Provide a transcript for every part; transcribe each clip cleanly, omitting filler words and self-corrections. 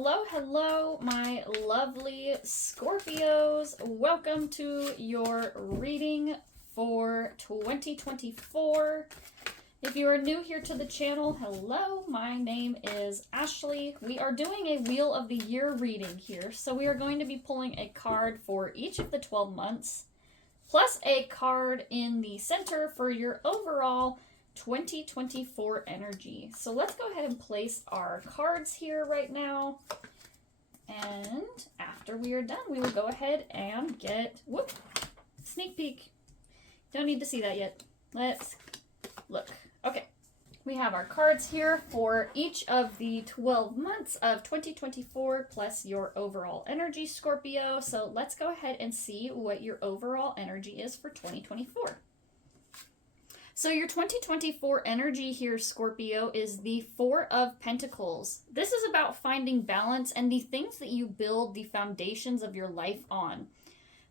Hello, hello, my lovely Scorpios. Welcome to your reading for 2024. If you are new here to the channel, hello, my name is Ashley. We are doing a Wheel of the Year reading here, so we are going to be pulling a card for each of the 12 months, plus a card in the center for your overall 2024 energy. So let's go ahead and place our cards here right now. And after we are done, we will go ahead and get, whoop, sneak peek. Don't need to see that yet. Let's look. Okay, we have our cards here for each of the 12 months of 2024 plus your overall energy, Scorpio. So let's go ahead and see what your overall energy is for 2024. So your 2024 energy here, Scorpio, is the Four of Pentacles. This is about finding balance and the things that you build the foundations of your life on.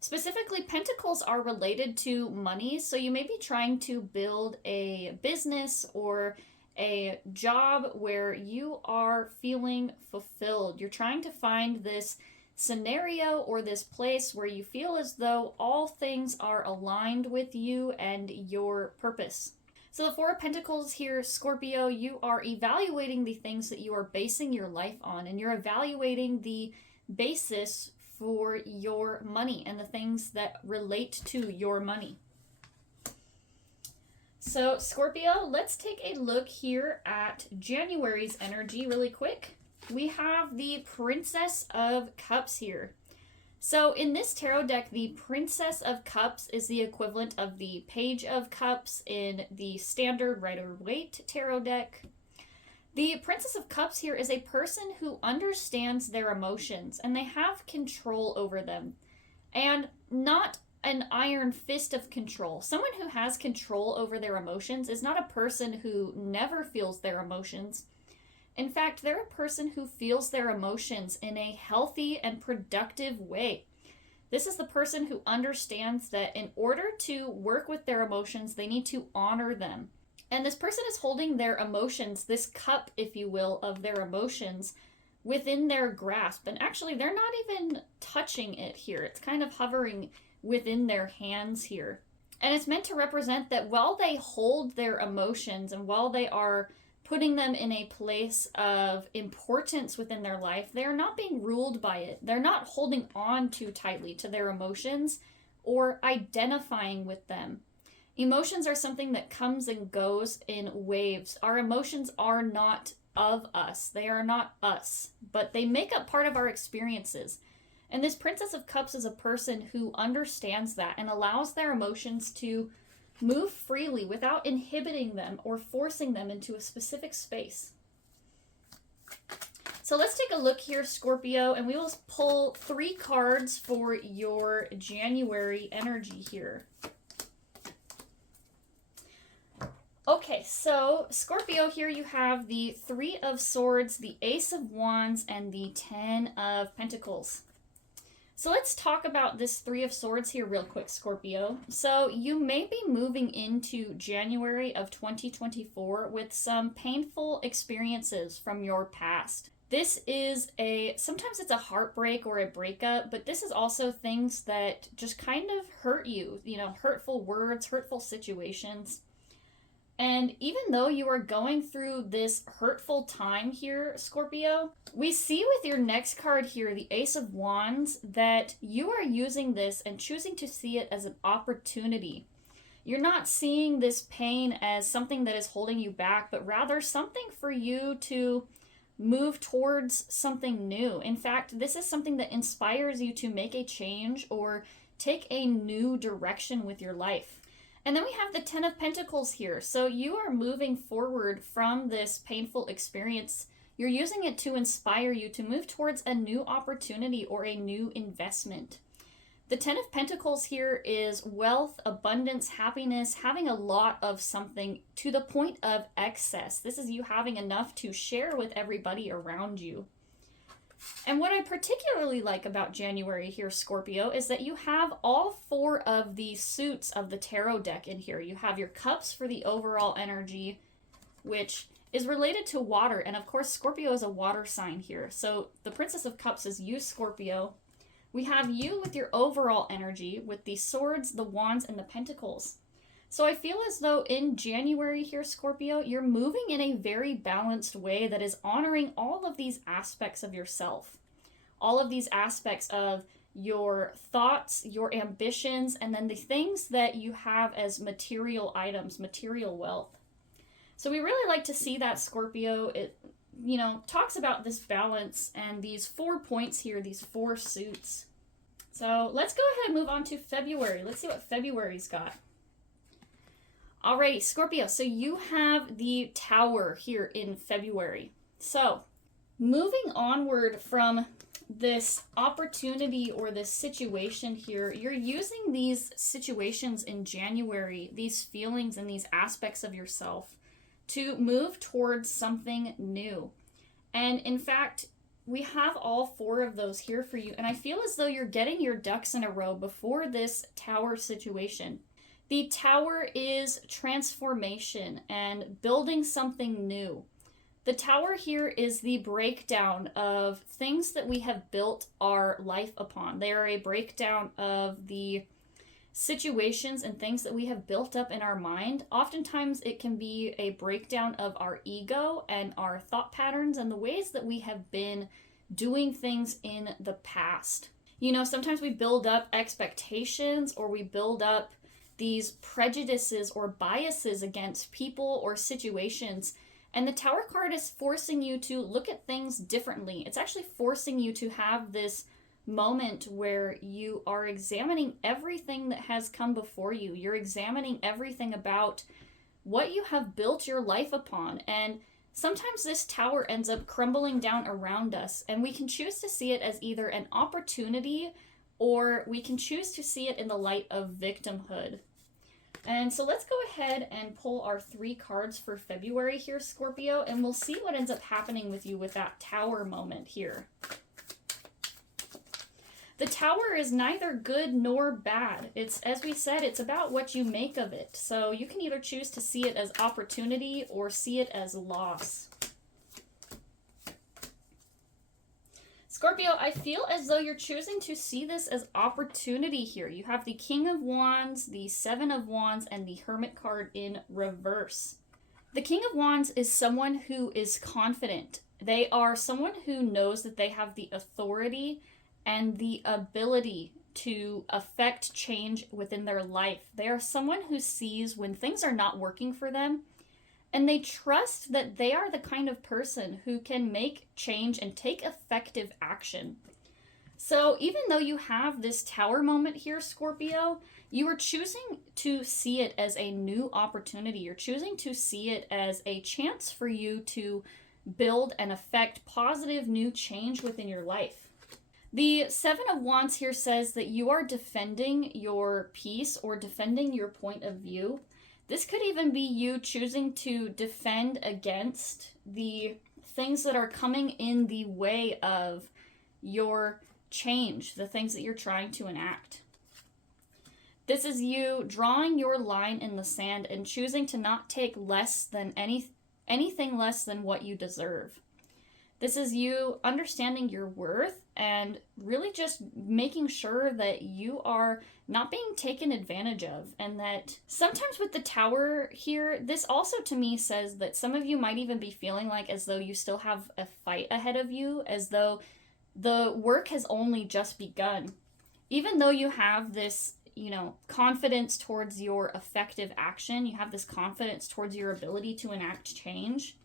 Specifically, Pentacles are related to money, so you may be trying to build a business or a job where you are feeling fulfilled. You're trying to find this scenario or this place where you feel as though all things are aligned with you and your purpose. So the Four of Pentacles here, Scorpio, you are evaluating the things that you are basing your life on, and you're evaluating the basis for your money and the things that relate to your money. So Scorpio, let's take a look here at January's energy really quick. We have the Princess of Cups here. So in this tarot deck, the Princess of Cups is the equivalent of the Page of Cups in the standard Rider-Waite tarot deck. The Princess of Cups here is a person who understands their emotions and they have control over them. And not an iron fist of control. Someone who has control over their emotions is not a person who never feels their emotions. In fact, they're a person who feels their emotions in a healthy and productive way. This is the person who understands that in order to work with their emotions, they need to honor them. And this person is holding their emotions, this cup, if you will, of their emotions within their grasp. And actually, they're not even touching it here. It's kind of hovering within their hands here. And it's meant to represent that while they hold their emotions and while they are putting them in a place of importance within their life, they are not being ruled by it. They're not holding on too tightly to their emotions or identifying with them. Emotions are something that comes and goes in waves. Our emotions are not of us. They are not us, but they make up part of our experiences. And this Princess of Cups is a person who understands that and allows their emotions to move freely without inhibiting them or forcing them into a specific space. So let's take a look here, Scorpio, and we will pull 3 cards for your January energy here. Okay, so Scorpio, here you have the Three of Swords, the Ace of Wands, and the 10 of Pentacles. So let's talk about this Three of Swords here real quick, Scorpio. So you may be moving into January of 2024 with some painful experiences from your past. This is sometimes it's a heartbreak or a breakup, but this is also things that just kind of hurt you, hurtful words, hurtful situations. And even though you are going through this hurtful time here, Scorpio, we see with your next card here, the Ace of Wands, that you are using this and choosing to see it as an opportunity. You're not seeing this pain as something that is holding you back, but rather something for you to move towards something new. In fact, this is something that inspires you to make a change or take a new direction with your life. And then we have the 10 of Pentacles here. So you are moving forward from this painful experience. You're using it to inspire you to move towards a new opportunity or a new investment. The 10 of Pentacles here is wealth, abundance, happiness, having a lot of something to the point of excess. This is you having enough to share with everybody around you. And what I particularly like about January here, Scorpio, is that you have all 4 of the suits of the tarot deck in here. You have your cups for the overall energy, which is related to water. And of course, Scorpio is a water sign here. So the Princess of Cups is you, Scorpio. We have you with your overall energy with the swords, the wands, and the pentacles. So I feel as though in January here, Scorpio, you're moving in a very balanced way that is honoring all of these aspects of yourself. All of these aspects of your thoughts, your ambitions, and then the things that you have as material items, material wealth. So we really like to see that, Scorpio. It, talks about this balance and these 4 points here, these 4 suits. So let's go ahead and move on to February. Let's see what February's got. Alrighty, Scorpio, so you have the Tower here in February. So moving onward from this opportunity or this situation here, you're using these situations in January, these feelings and these aspects of yourself to move towards something new. And in fact, we have all 4 of those here for you. And I feel as though you're getting your ducks in a row before this Tower situation. The Tower is transformation and building something new. The Tower here is the breakdown of things that we have built our life upon. They are a breakdown of the situations and things that we have built up in our mind. Oftentimes it can be a breakdown of our ego and our thought patterns and the ways that we have been doing things in the past. Sometimes we build up expectations or we build up these prejudices or biases against people or situations. And the Tower card is forcing you to look at things differently. It's actually forcing you to have this moment where you are examining everything that has come before you. You're examining everything about what you have built your life upon. And sometimes this Tower ends up crumbling down around us. And we can choose to see it as either an opportunity or we can choose to see it in the light of victimhood. And so let's go ahead and pull our 3 cards for February here, Scorpio, and we'll see what ends up happening with you with that Tower moment here. The Tower is neither good nor bad. It's, as we said, it's about what you make of it. So you can either choose to see it as opportunity or see it as loss. Scorpio, I feel as though you're choosing to see this as opportunity here. You have the King of Wands, the 7 of Wands, and the Hermit card in reverse. The King of Wands is someone who is confident. They are someone who knows that they have the authority and the ability to affect change within their life. They are someone who sees when things are not working for them, and they trust that they are the kind of person who can make change and take effective action. So even though you have this Tower moment here, Scorpio, you are choosing to see it as a new opportunity. You're choosing to see it as a chance for you to build and affect positive new change within your life. The 7 of Wands here says that you are defending your peace or defending your point of view. This could even be you choosing to defend against the things that are coming in the way of your change, the things that you're trying to enact. This is you drawing your line in the sand and choosing to not take less than anything less than what you deserve. This is you understanding your worth and really just making sure that you are not being taken advantage of. And that sometimes with the Tower here, this also to me says that some of you might even be feeling like as though you still have a fight ahead of you, as though the work has only just begun. Even though you have this, confidence towards your effective action, you have this confidence towards your ability to enact change.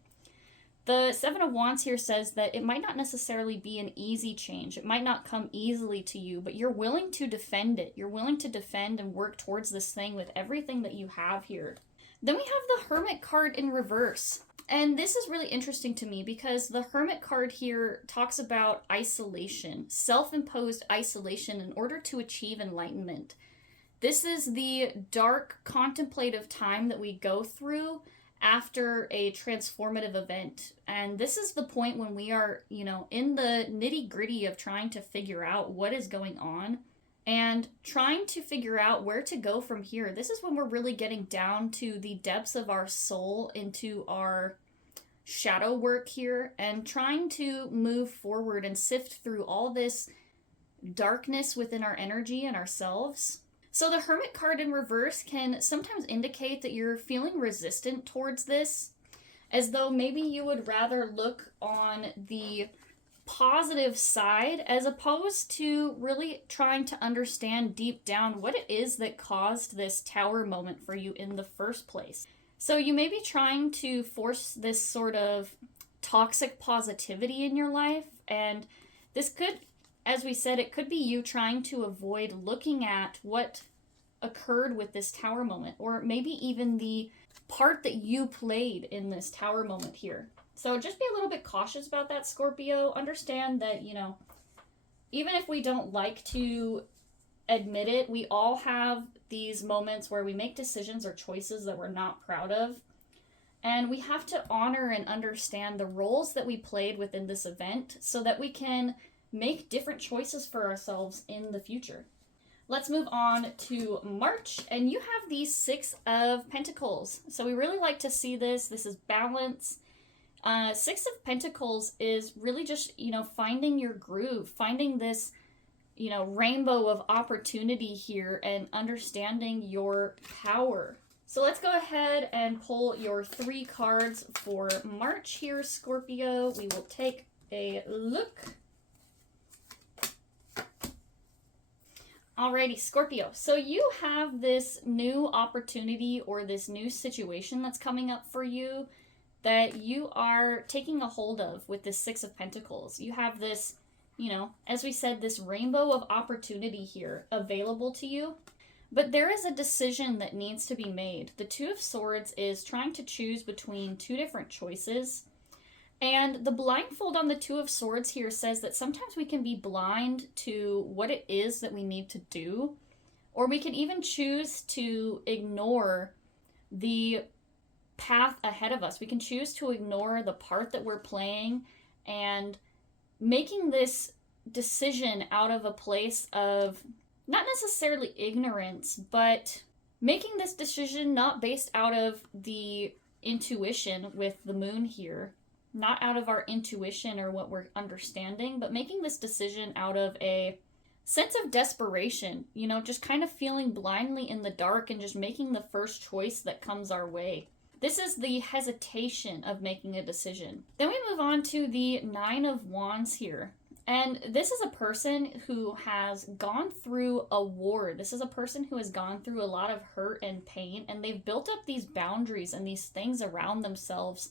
The 7 of Wands here says that it might not necessarily be an easy change. It might not come easily to you, but you're willing to defend it. You're willing to defend and work towards this thing with everything that you have here. Then we have the Hermit card in reverse. And this is really interesting to me because the Hermit card here talks about isolation, self-imposed isolation in order to achieve enlightenment. This is the dark contemplative time that we go through after a transformative event. And this is the point when we are, in the nitty-gritty of trying to figure out what is going on and trying to figure out where to go from here. This is when we're really getting down to the depths of our soul, into our shadow work here and trying to move forward and sift through all this darkness within our energy and ourselves. So the Hermit card in reverse can sometimes indicate that you're feeling resistant towards this, as though maybe you would rather look on the positive side as opposed to really trying to understand deep down what it is that caused this tower moment for you in the first place. So you may be trying to force this sort of toxic positivity in your life, and this could, as we said, it could be you trying to avoid looking at what occurred with this tower moment, or maybe even the part that you played in this tower moment here. So just be a little bit cautious about that, Scorpio. Understand that, you know, even if we don't like to admit it, we all have these moments where we make decisions or choices that we're not proud of. And we have to honor and understand the roles that we played within this event so that we can make different choices for ourselves in the future. Let's move on to March, and you have the Six of Pentacles. So we really like to see this. This is balance. Six of Pentacles is really just, you know, finding your groove, finding this, you know, rainbow of opportunity here and understanding your power. So let's go ahead and pull your 3 cards for March here, Scorpio. We will take a look. Alrighty, Scorpio. So you have this new opportunity or this new situation that's coming up for you that you are taking a hold of with this Six of Pentacles. You have this, you know, as we said, this rainbow of opportunity here available to you. But there is a decision that needs to be made. The Two of Swords is trying to choose between 2 different choices. And the blindfold on the Two of Swords here says that sometimes we can be blind to what it is that we need to do. Or we can even choose to ignore the path ahead of us. We can choose to ignore the part that we're playing and making this decision out of a place of not necessarily ignorance, but making this decision not based out of the intuition with the moon here, not out of our intuition or what we're understanding, but making this decision out of a sense of desperation, you know, just kind of feeling blindly in the dark and just making the first choice that comes our way. This is the hesitation of making a decision. Then we move on to the Nine of Wands here. And this is a person who has gone through a war. This is a person who has gone through a lot of hurt and pain, and they've built up these boundaries and these things around themselves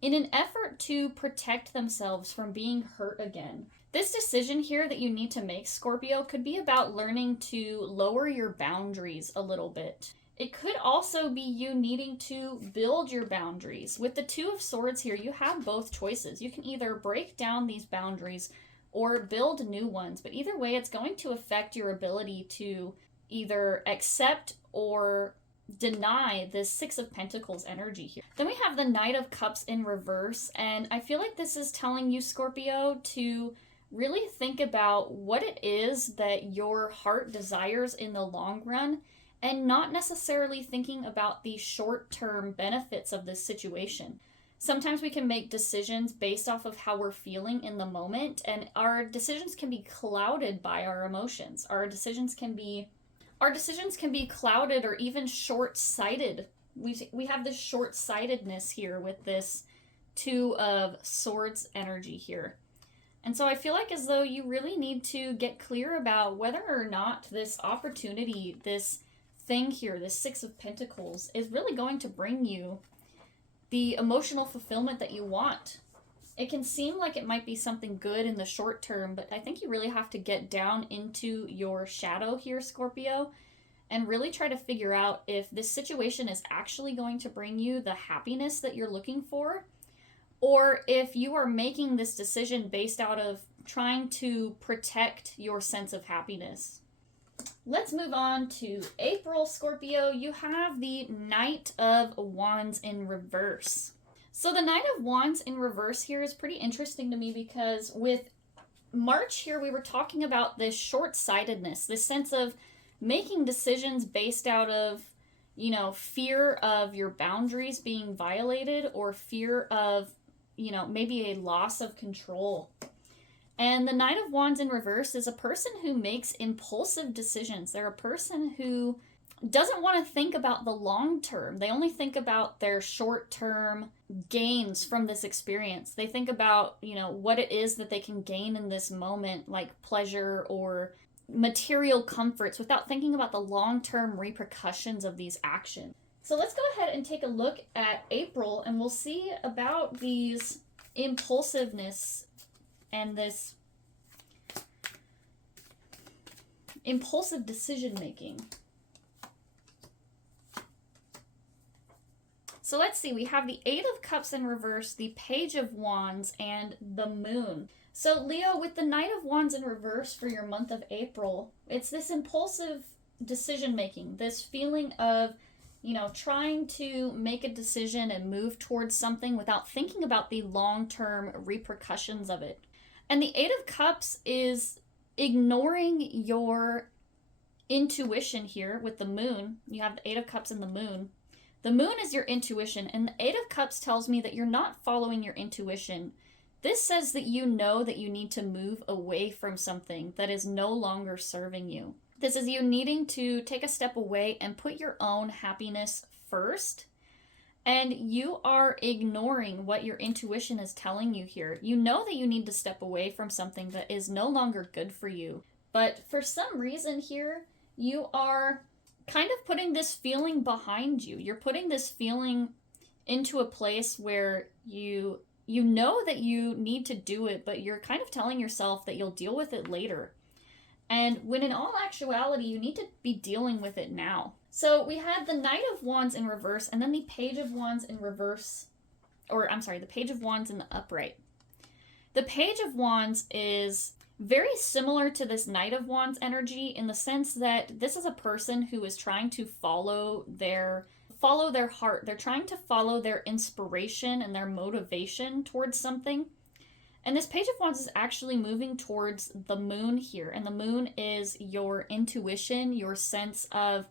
in an effort to protect themselves from being hurt again. This decision here that you need to make, Scorpio, could be about learning to lower your boundaries a little bit. It could also be you needing to build your boundaries. With the Two of Swords here, you have both choices. You can either break down these boundaries or build new ones, but either way, it's going to affect your ability to either accept or deny this Six of Pentacles energy here. Then we have the Knight of Cups in reverse, and I feel like this is telling you, Scorpio, to really think about what it is that your heart desires in the long run, and not necessarily thinking about the short-term benefits of this situation. Sometimes we can make decisions based off of how we're feeling in the moment, and our decisions can be clouded by our emotions. Our decisions can be clouded or even short-sighted. We have this short-sightedness here with this Two of Swords energy here. And so I feel like as though you really need to get clear about whether or not this opportunity, this thing here, this Six of Pentacles, is really going to bring you the emotional fulfillment that you want. It can seem like it might be something good in the short term, but I think you really have to get down into your shadow here, Scorpio, and really try to figure out if this situation is actually going to bring you the happiness that you're looking for, or if you are making this decision based out of trying to protect your sense of happiness. Let's move on to April, Scorpio. You have the Knight of Wands in reverse. So the Knight of Wands in reverse here is pretty interesting to me because with March here, we were talking about this short-sightedness, this sense of making decisions based out of, you know, fear of your boundaries being violated or fear of maybe a loss of control. And the Knight of Wands in reverse is a person who makes impulsive decisions. They're a person who doesn't want to think about the long term. They only think about their short term gains from this experience. They think about, what it is that they can gain in this moment, like pleasure or material comforts, without thinking about the long term repercussions of these actions. So let's go ahead and take a look at April, and we'll see about these impulsiveness and this impulsive decision making. So let's see, we have the Eight of Cups in reverse, the Page of Wands, and the Moon. So Leo, with the Knight of Wands in reverse for your month of April, it's this impulsive decision making, this feeling of, trying to make a decision and move towards something without thinking about the long-term repercussions of it. And the Eight of Cups is ignoring your intuition here with the Moon. You have the Eight of Cups and the Moon. The Moon is your intuition, and the Eight of Cups tells me that you're not following your intuition. This says that you know that you need to move away from something that is no longer serving you. This is you needing to take a step away and put your own happiness first. And you are ignoring what your intuition is telling you here. You know that you need to step away from something that is no longer good for you. But for some reason here, you are kind of putting this feeling behind you. You're putting this feeling into a place where you know that you need to do it, but you're kind of telling yourself that you'll deal with it later. And when in all actuality, you need to be dealing with it now. So we had the Knight of Wands in reverse, and then the Page of Wands in reverse, the Page of Wands in the upright. The Page of Wands is very similar to this Knight of Wands energy in the sense that this is a person who is trying to follow their heart. They're trying to follow their inspiration and their motivation towards something. And this Page of Wands is actually moving towards the Moon here. And the Moon is your intuition, your sense of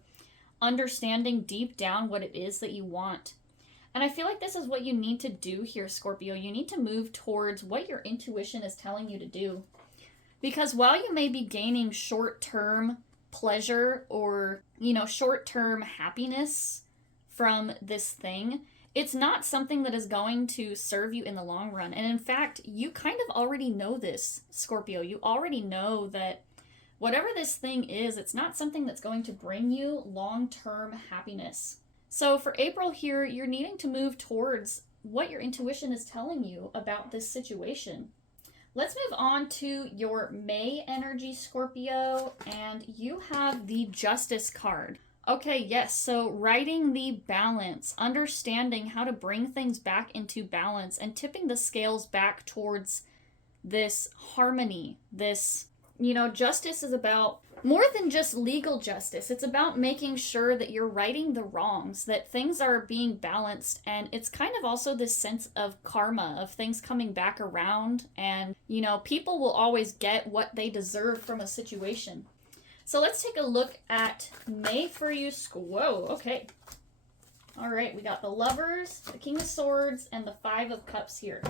understanding deep down what it is that you want. And I feel like this is what you need to do here, Scorpio. You need to move towards what your intuition is telling you to do. Because while you may be gaining short-term pleasure or, short-term happiness from this thing, it's not something that is going to serve you in the long run. And in fact, you kind of already know this, Scorpio. You already know that whatever this thing is, it's not something that's going to bring you long-term happiness. So for April here, you're needing to move towards what your intuition is telling you about this situation. Let's move on to your May energy, Scorpio, and you have the Justice card. Okay, yes, so writing the balance, understanding how to bring things back into balance, and tipping the scales back towards this harmony, this, justice is about more than just legal justice. It's about making sure that you're righting the wrongs, that things are being balanced, and it's kind of also this sense of karma, of things coming back around, and, people will always get what they deserve from a situation. So let's take a look at May for you. Whoa, okay. All right, we got the Lovers, the King of Swords, and the Five of Cups here.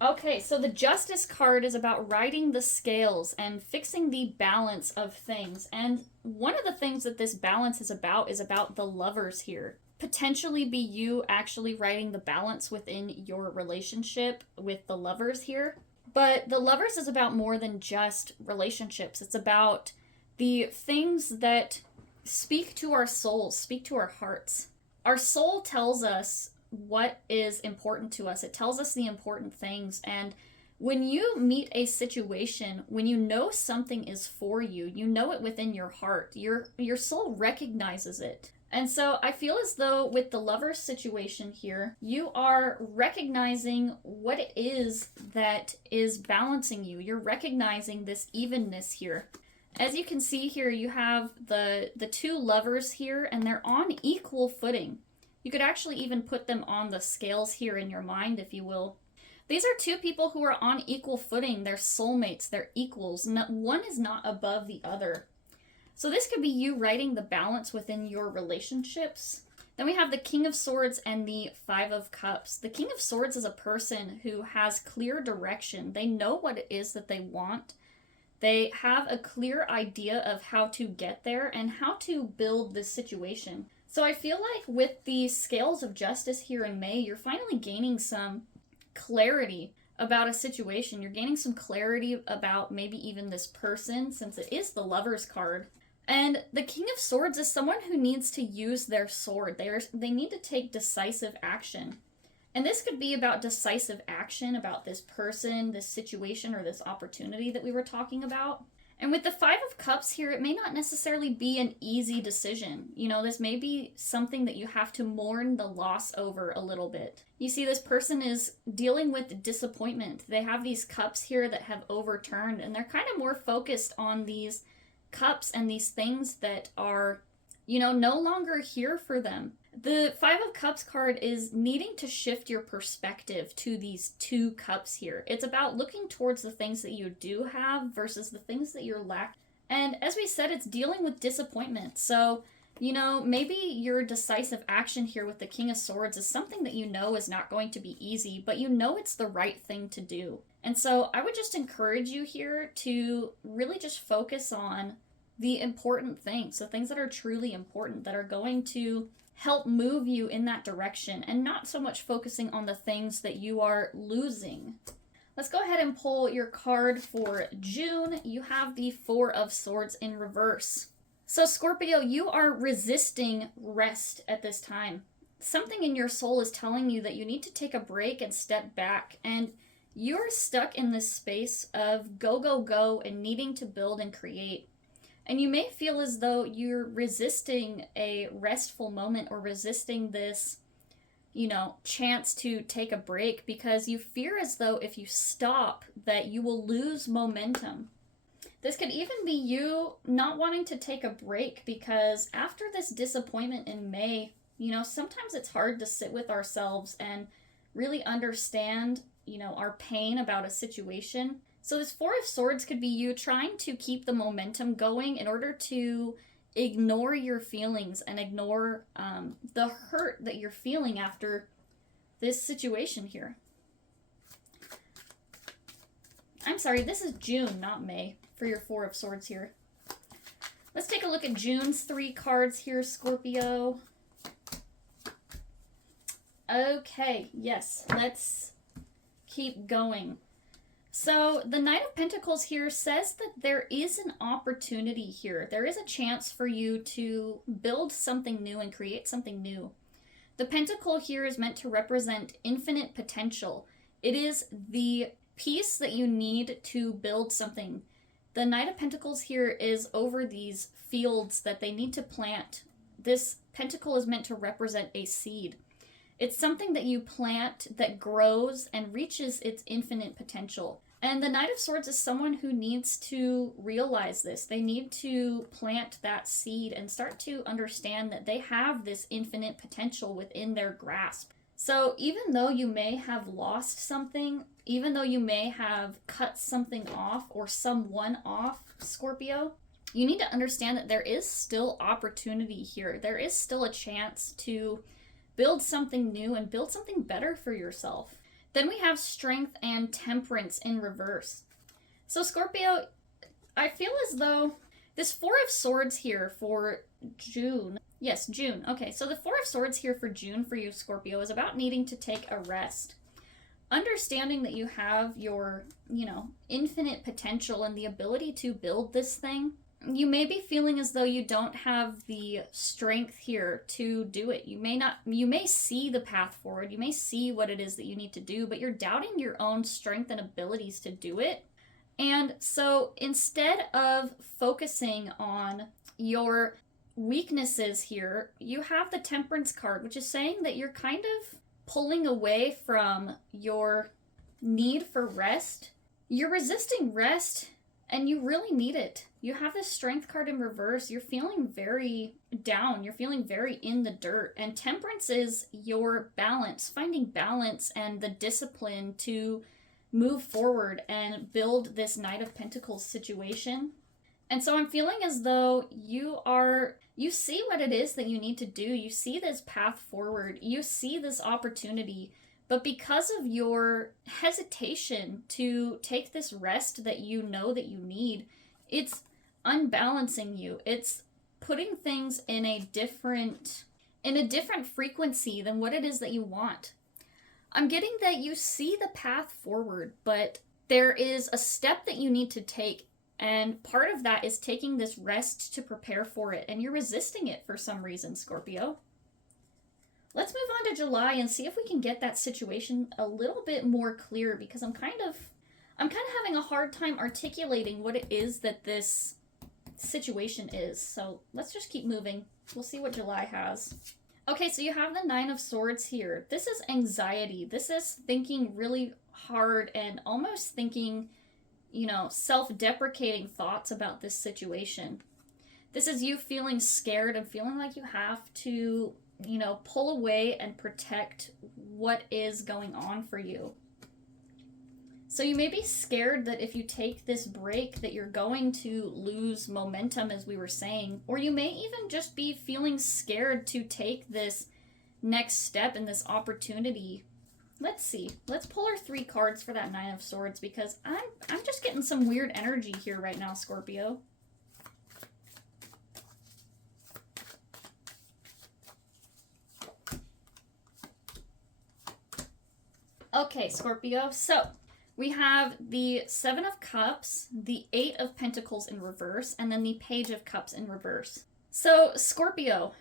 Okay, so the Justice card is about righting the scales and fixing the balance of things. And one of the things that this balance is about the Lovers here. Potentially be you actually righting the balance within your relationship with the Lovers here. But the Lovers is about more than just relationships. It's about the things that speak to our souls, speak to our hearts. Our soul tells us what is important to us. It tells us the important things. And when you meet a situation, when you know something is for you, you know it within your heart. Your soul recognizes it. And so I feel as though with the Lovers situation here, you are recognizing what it is that is balancing you. You're recognizing this evenness here. As you can see here, you have the two Lovers here, and they're on equal footing. You could actually even put them on the scales here in your mind, if you will. These are two people who are on equal footing. They're soulmates. They're equals. One is not above the other. So this could be you righting the balance within your relationships. Then we have the King of Swords and the Five of Cups. The King of Swords is a person who has clear direction. They know what it is that they want. They have a clear idea of how to get there and how to build this situation. So I feel like with the Scales of Justice here in May, you're finally gaining some clarity about a situation. You're gaining some clarity about maybe even this person, since it is the Lover's card. And the King of Swords is someone who needs to use their sword. They need to take decisive action. And this could be about decisive action about this person, this situation, or this opportunity that we were talking about. And with the Five of Cups here, it may not necessarily be an easy decision. You know, this may be something that you have to mourn the loss over a little bit. You see, this person is dealing with disappointment. They have these cups here that have overturned, and they're kind of more focused on these cups and these things that are, you know, no longer here for them. The Five of Cups card is needing to shift your perspective to these two cups here. It's about looking towards the things that you do have versus the things that you're lacking. And as we said, it's dealing with disappointment. So, you know, maybe your decisive action here with the King of Swords is something that you know is not going to be easy, but you know it's the right thing to do. And so I would just encourage you here to really just focus on the important things, the things that are truly important, that are going to help move you in that direction, and not so much focusing on the things that you are losing. Let's go ahead and pull your card for June. You have the Four of Swords in reverse. So Scorpio, you are resisting rest at this time. Something in your soul is telling you that you need to take a break and step back, and you're stuck in this space of go, go, go, and needing to build and create. And you may feel as though you're resisting a restful moment, or resisting this, you know, chance to take a break, because you fear as though if you stop that you will lose momentum. This could even be you not wanting to take a break, because after this disappointment in May, you know, sometimes it's hard to sit with ourselves and really understand, you know, our pain about a situation. So this Four of Swords could be you trying to keep the momentum going in order to ignore your feelings and ignore the hurt that you're feeling after this situation here. I'm sorry, this is June, not May, for your Four of Swords here. Let's take a look at June's 3 cards here, Scorpio. Okay, yes, let's keep going. So the Knight of Pentacles here says that there is an opportunity here. There is a chance for you to build something new and create something new. The Pentacle here is meant to represent infinite potential. It is the piece that you need to build something. The Knight of Pentacles here is over these fields that they need to plant. This pentacle is meant to represent a seed. It's something that you plant that grows and reaches its infinite potential. And the Knight of Swords is someone who needs to realize this. They need to plant that seed and start to understand that they have this infinite potential within their grasp. So even though you may have lost something, even though you may have cut something off or someone off, Scorpio, you need to understand that there is still opportunity here. There is still a chance to build something new and build something better for yourself. Then we have Strength and Temperance in reverse. So Scorpio, I feel as though this Four of Swords here for June. Yes, June. Okay, so the Four of Swords here for June for you, Scorpio, is about needing to take a rest. Understanding that you have your, you know, infinite potential and the ability to build this thing. You may be feeling as though you don't have the strength here to do it. You may see the path forward. You may see what it is that you need to do, but you're doubting your own strength and abilities to do it. And so instead of focusing on your weaknesses here, you have the Temperance card, which is saying that you're kind of pulling away from your need for rest. You're resisting rest, and you really need it. You have this Strength card in reverse. You're feeling very down. You're feeling very in the dirt. And Temperance is your balance, finding balance and the discipline to move forward and build this Knight of Pentacles situation. And so I'm feeling as though you see what it is that you need to do. You see this path forward. You see this opportunity. But because of your hesitation to take this rest that you know that you need, it's unbalancing you. It's putting things in a different frequency than what it is that you want. I'm getting that you see the path forward, but there is a step that you need to take, and part of that is taking this rest to prepare for it, and you're resisting it for some reason, Scorpio. Let's move on to July and see if we can get that situation a little bit more clear, because I'm kind of having a hard time articulating what it is that this situation is. So let's just keep moving. We'll see what July has. Okay, so you have the Nine of Swords here. This is anxiety. This is thinking really hard and almost thinking, self-deprecating thoughts about this situation. This is you feeling scared and feeling like you have to, pull away and protect what is going on for you. So you may be scared that if you take this break that you're going to lose momentum, as we were saying, or you may even just be feeling scared to take this next step in this opportunity. Let's see. Let's pull our 3 cards for that Nine of Swords, because I'm just getting some weird energy here right now, Scorpio. Okay, Scorpio. So we have the Seven of Cups, the Eight of Pentacles in reverse, and then the Page of Cups in reverse. So, Scorpio,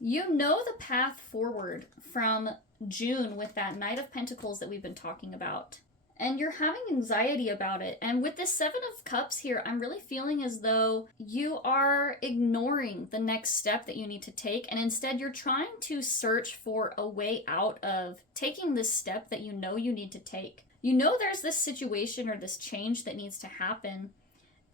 you know the path forward from June with that Knight of Pentacles that we've been talking about. And you're having anxiety about it. And with this Seven of Cups here, I'm really feeling as though you are ignoring the next step that you need to take. And instead, you're trying to search for a way out of taking this step that you know you need to take. You know there's this situation or this change that needs to happen,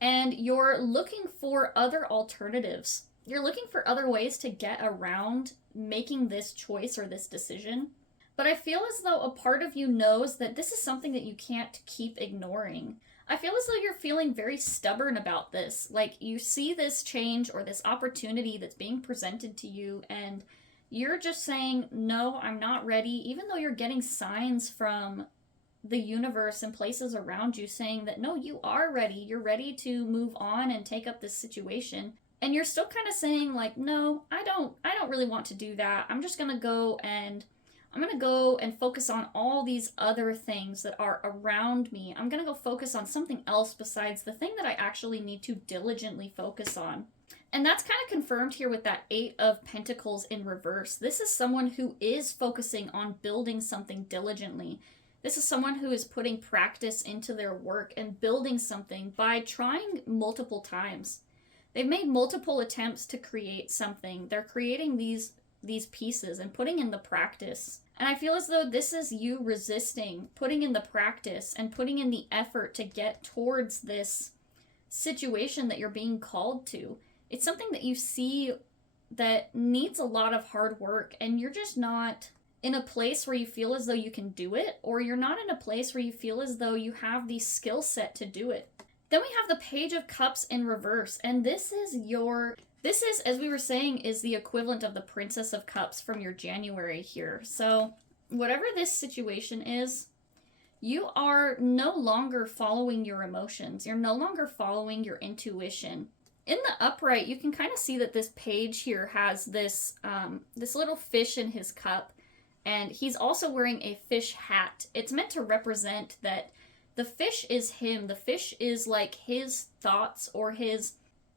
and you're looking for other alternatives. You're looking for other ways to get around making this choice or this decision. But I feel as though a part of you knows that this is something that you can't keep ignoring. I feel as though you're feeling very stubborn about this. Like, you see this change or this opportunity that's being presented to you, and you're just saying, no, I'm not ready, even though you're getting signs from the universe and places around you saying that, no, you are ready. You're ready to move on and take up this situation. And you're still kind of saying, like, no, I don't really want to do that. I'm just going to go and focus on all these other things that are around me. I'm going to go focus on something else besides the thing that I actually need to diligently focus on. And that's kind of confirmed here with that Eight of Pentacles in reverse. This is someone who is focusing on building something diligently. This is someone who is putting practice into their work and building something by trying multiple times. They've made multiple attempts to create something. They're creating these pieces and putting in the practice. And I feel as though this is you resisting, putting in the practice and putting in the effort to get towards this situation that you're being called to. It's something that you see that needs a lot of hard work, and you're just not in a place where you feel as though you can do it, or you're not in a place where you feel as though you have the skill set to do it. Then we have the Page of Cups in reverse, and this is, as we were saying, is the equivalent of the Princess of Cups from your January here. So whatever this situation is, you are no longer following your emotions. You're no longer following your intuition. In the upright, you can kind of see that this page here has this little fish in his cup, and he's also wearing a fish hat. It's meant to represent that the fish is him. The fish is like his thoughts or his,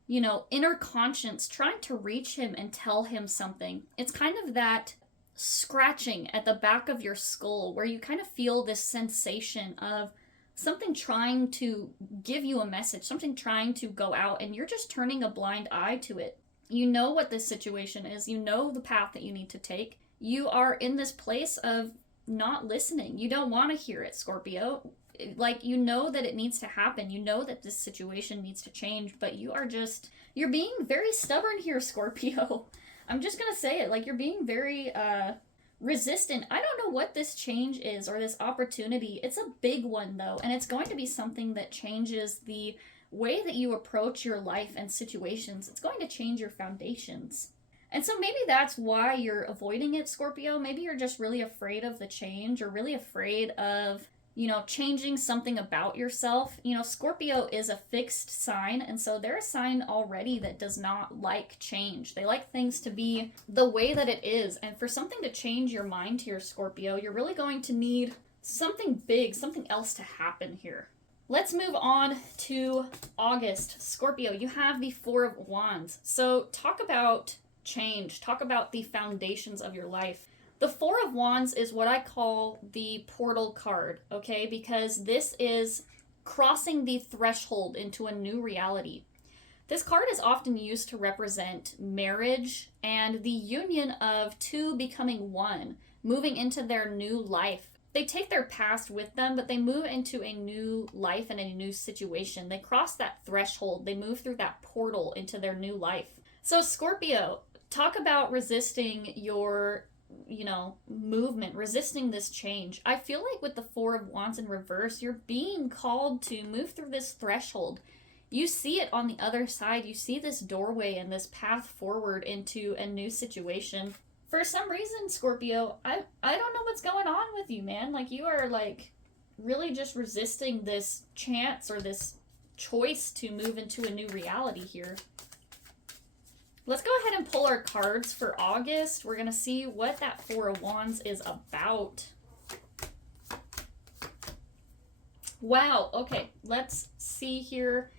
inner conscience trying to reach him and tell him something. It's kind of that scratching at the back of your skull where you kind of feel this sensation of something trying to give you a message, something trying to go out, and you're just turning a blind eye to it. You know what this situation is. You know the path that you need to take. You are in this place of not listening. You don't want to hear it, Scorpio. Like, you know that it needs to happen. You know that this situation needs to change, but you're being very stubborn here, Scorpio. I'm just going to say it. Like, you're being very resistant. I don't know what this change is or this opportunity. It's a big one, though, and it's going to be something that changes the way that you approach your life and situations, it's going to change your foundations. And so maybe that's why you're avoiding it, Scorpio. Maybe you're just really afraid of the change, or really afraid of, changing something about yourself. Scorpio is a fixed sign, and so they're a sign already that does not like change. They like things to be the way that it is. And for something to change your mind here, Scorpio, you're really going to need something big, something else to happen here. Let's move on to August. Scorpio, you have the Four of Wands. So talk about change. Talk about the foundations of your life. The Four of Wands is what I call the portal card, okay? Because this is crossing the threshold into a new reality. This card is often used to represent marriage and the union of two becoming one, moving into their new life. They take their past with them, but they move into a new life and a new situation. They cross that threshold. They move through that portal into their new life. So Scorpio, talk about resisting your, movement, resisting this change. I feel like with the Four of Wands in reverse, you're being called to move through this threshold. You see it on the other side. You see this doorway and this path forward into a new situation. For some reason, Scorpio, I don't know what's going on with you, man. Like, you are, really just resisting this chance or this choice to move into a new reality here. Let's go ahead and pull our cards for August. We're going to see what that Four of Wands is about. Wow. Okay, let's see here.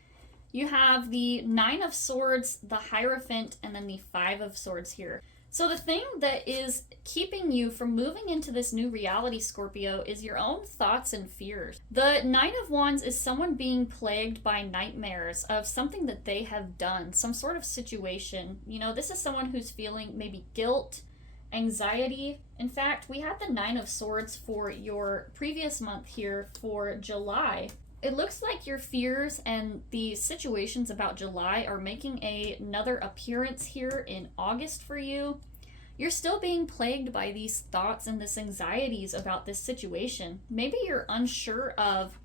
You have the Nine of Swords, the Hierophant, and then the Five of Swords here. So the thing that is keeping you from moving into this new reality, Scorpio, is your own thoughts and fears. The Nine of Wands is someone being plagued by nightmares of something that they have done, some sort of situation. This is someone who's feeling maybe guilt, anxiety. In fact, we had the Nine of Swords for your previous month here for July. It looks like your fears and the situations about July are making another appearance here in August for you. You're still being plagued by these thoughts and this anxieties about this situation. Maybe you're unsure of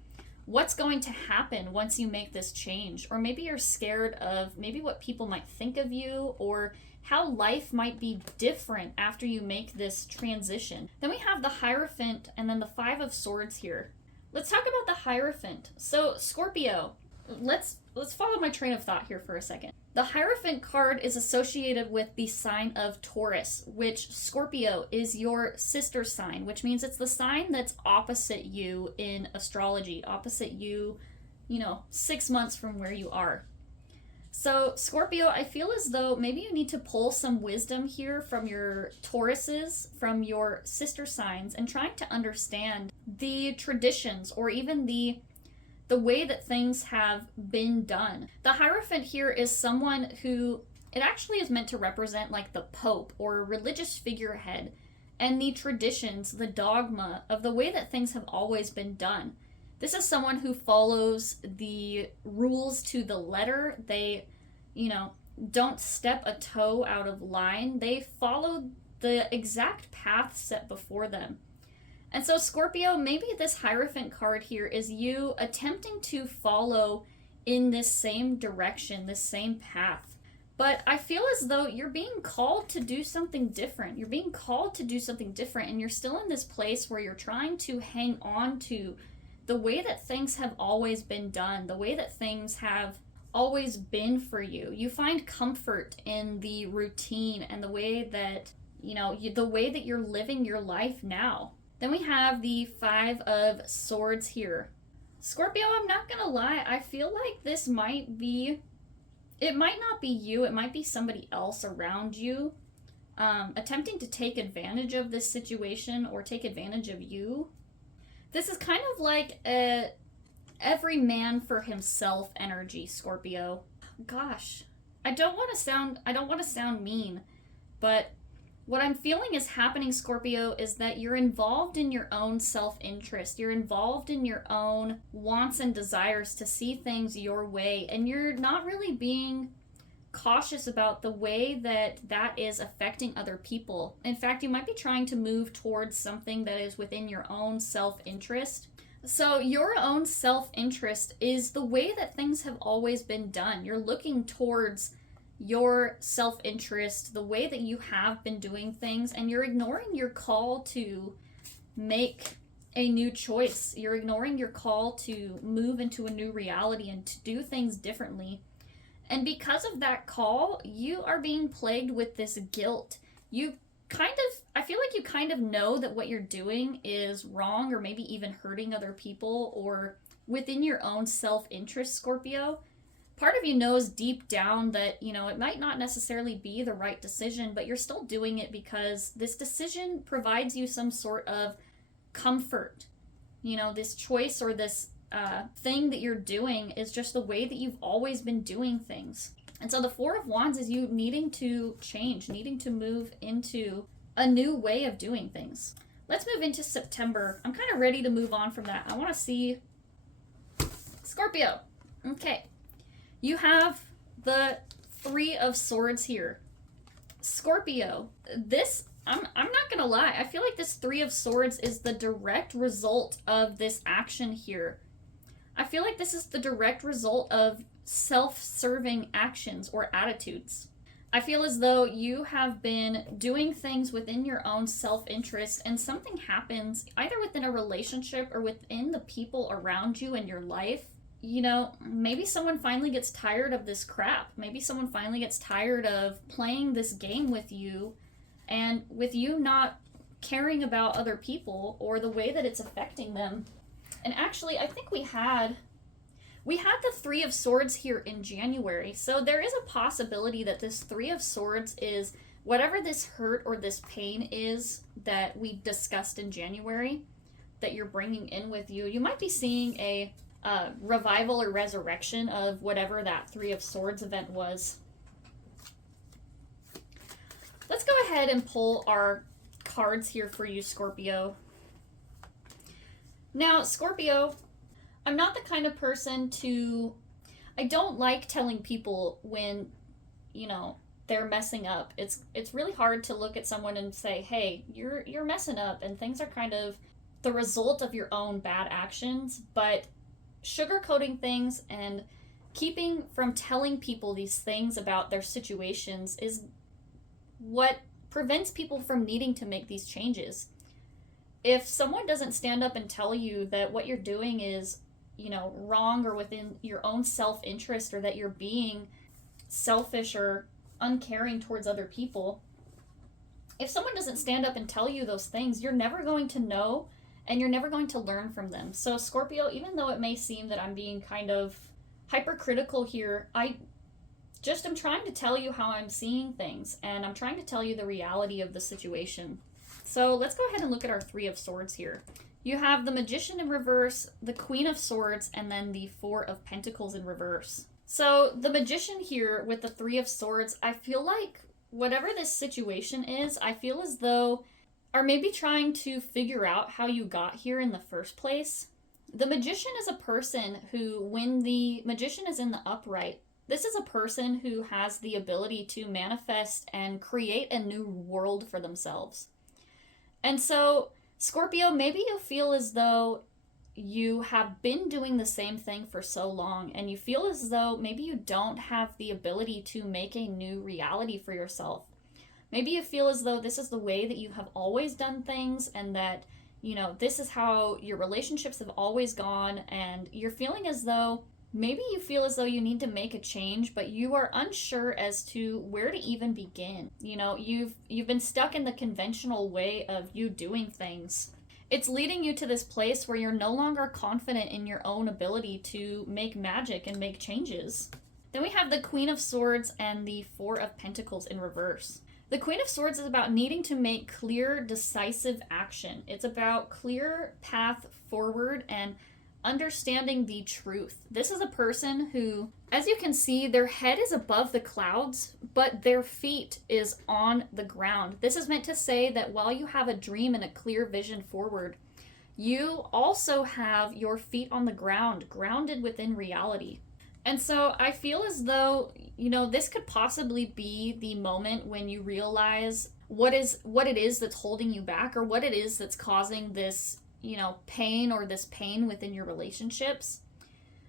what's going to happen once you make this change, or maybe you're scared of maybe what people might think of you, or how life might be different after you make this transition. Then we have the Hierophant and then the Five of Swords here. Let's talk about the Hierophant. So Scorpio, let's follow my train of thought here for a second. The Hierophant card is associated with the sign of Taurus, which Scorpio is your sister sign, which means it's the sign that's opposite you in astrology, opposite you, 6 months from where you are. So Scorpio, I feel as though maybe you need to pull some wisdom here from your Tauruses, from your sister signs, and trying to understand the traditions or even the way that things have been done. The Hierophant here is someone who, it actually is meant to represent like the Pope or a religious figurehead, and the traditions, the dogma of the way that things have always been done. This is someone who follows the rules to the letter. They, don't step a toe out of line. They follow the exact path set before them. And so Scorpio, maybe this Hierophant card here is you attempting to follow in this same direction, this same path. But I feel as though you're being called to do something different. You're being called to do something different, and you're still in this place where you're trying to hang on to the way that things have always been done, the way that things have always been for you. You find comfort in the routine and the way that, the way that you're living your life now. Then we have the Five of Swords here. Scorpio, I'm not gonna lie, I feel like this might be, it might not be you, it might be somebody else around you, attempting to take advantage of this situation or take advantage of you. This is kind of like a every man for himself energy, Scorpio. Gosh, I don't want to sound mean, but what I'm feeling is happening, Scorpio, is that you're involved in your own self-interest. You're involved in your own wants and desires to see things your way, and you're not really being cautious about the way that is affecting other people. In fact, you might be trying to move towards something that is within your own self-interest. So your own self-interest is the way that things have always been done. You're looking towards your self-interest, the way that you have been doing things, and you're ignoring your call to make a new choice. You're ignoring your call to move into a new reality and to do things differently. And because of that call, you are being plagued with this guilt. I feel like you kind of know that what you're doing is wrong, or maybe even hurting other people, or within your own self-interest, Scorpio. Part of you knows deep down that, it might not necessarily be the right decision, but you're still doing it because this decision provides you some sort of comfort. This choice or this thing that you're doing is just the way that you've always been doing things. And so the Four of Wands is you needing to change, needing to move into a new way of doing things. Let's move into September. I'm kind of ready to move on from that. I want to see Scorpio. Okay. You have the Three of Swords here. Scorpio, I'm not going to lie. I feel like this Three of Swords is the direct result of this action here. I feel like this is the direct result of self-serving actions or attitudes. I feel as though you have been doing things within your own self-interest, and something happens either within a relationship or within the people around you in your life. Maybe someone finally gets tired of this crap. Maybe someone finally gets tired of playing this game with you, and with you not caring about other people or the way that it's affecting them. And actually, I think we had the Three of Swords here in January. So there is a possibility that this Three of Swords is whatever this hurt or this pain is that we discussed in January that you're bringing in with you. You might be seeing a revival or resurrection of whatever that Three of Swords event was. Let's go ahead and pull our cards here for you, Scorpio. Now, Scorpio, I'm not the kind of person I don't like telling people when, they're messing up. It's really hard to look at someone and say, hey, you're messing up, and things are kind of the result of your own bad actions. But sugarcoating things and keeping from telling people these things about their situations is what prevents people from needing to make these changes. If someone doesn't stand up and tell you that what you're doing is, wrong or within your own self-interest, or that you're being selfish or uncaring towards other people, if someone doesn't stand up and tell you those things, you're never going to know, and you're never going to learn from them. So Scorpio, even though it may seem that I'm being kind of hypercritical here, I'm trying to tell you how I'm seeing things, and I'm trying to tell you the reality of the situation. So let's go ahead and look at our Three of Swords here. You have the Magician in reverse, the Queen of Swords, and then the Four of Pentacles in reverse. So the Magician here with the Three of Swords, I feel like whatever this situation is, I feel as though are maybe trying to figure out how you got here in the first place. The Magician is a person who, when the Magician is in the upright, this is a person who has the ability to manifest and create a new world for themselves. And so, Scorpio, maybe you feel as though you have been doing the same thing for so long, and you feel as though maybe you don't have the ability to make a new reality for yourself. Maybe you feel as though this is the way that you have always done things, and that, this is how your relationships have always gone, and you're feeling as though maybe you feel as though you need to make a change, but you are unsure as to where to even begin. You've been stuck in the conventional way of you doing things. It's leading you to this place where you're no longer confident in your own ability to make magic and make changes. Then we have the Queen of Swords and the Four of Pentacles in reverse. The Queen of Swords is about needing to make clear, decisive action. It's about clear path forward and understanding the truth. This is a person who, as you can see, their head is above the clouds, but their feet is on the ground. This is meant to say that while you have a dream and a clear vision forward, you also have your feet on the ground, grounded within reality. And so I feel as though, this could possibly be the moment when you realize what it is that's holding you back, or what it is that's causing this, pain or this pain within your relationships,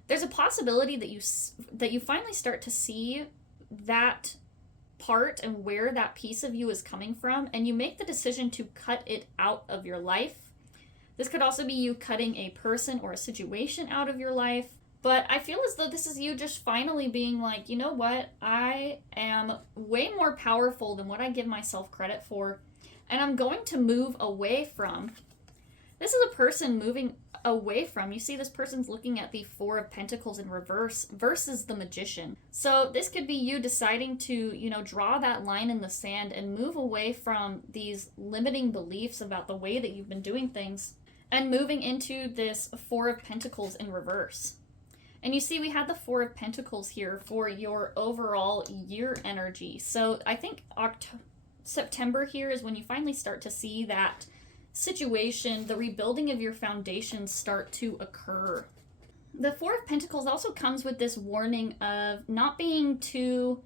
there's a possibility that you finally start to see that part and where that piece of you is coming from, and you make the decision to cut it out of your life. This could also be you cutting a person or a situation out of your life. But I feel as though this is you just finally being like, you know what? I am way more powerful than what I give myself credit for. And I'm going to move away from. This is a person moving away from. You see this person's looking at the Four of Pentacles in reverse versus the Magician. So this could be you deciding to, draw that line in the sand and move away from these limiting beliefs about the way that you've been doing things and moving into this Four of Pentacles in reverse. And you see we had the Four of Pentacles here for your overall year energy. So I think September here is when you finally start to see that situation, the rebuilding of your foundations start to occur. The Four of Pentacles also comes with this warning of not being too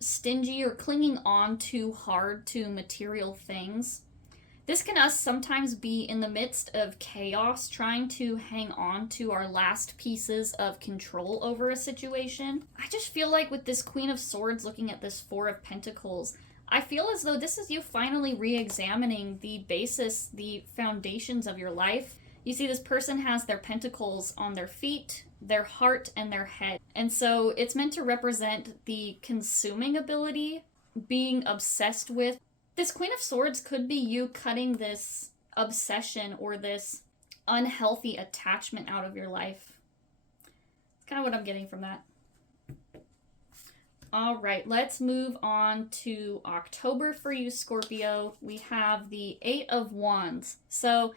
stingy or clinging on too hard to material things. This can sometimes be in the midst of chaos, trying to hang on to our last pieces of control over a situation. I just feel like with this Queen of Swords looking at this Four of Pentacles, I feel as though this is you finally re-examining the basis, the foundations of your life. You see this person has their pentacles on their feet, their heart, and their head. And so it's meant to represent the consuming ability, being obsessed with. This Queen of Swords could be you cutting this obsession or this unhealthy attachment out of your life. That's kind of what I'm getting from that. All right, let's move on to October for you, Scorpio. We have the Eight of Wands. So,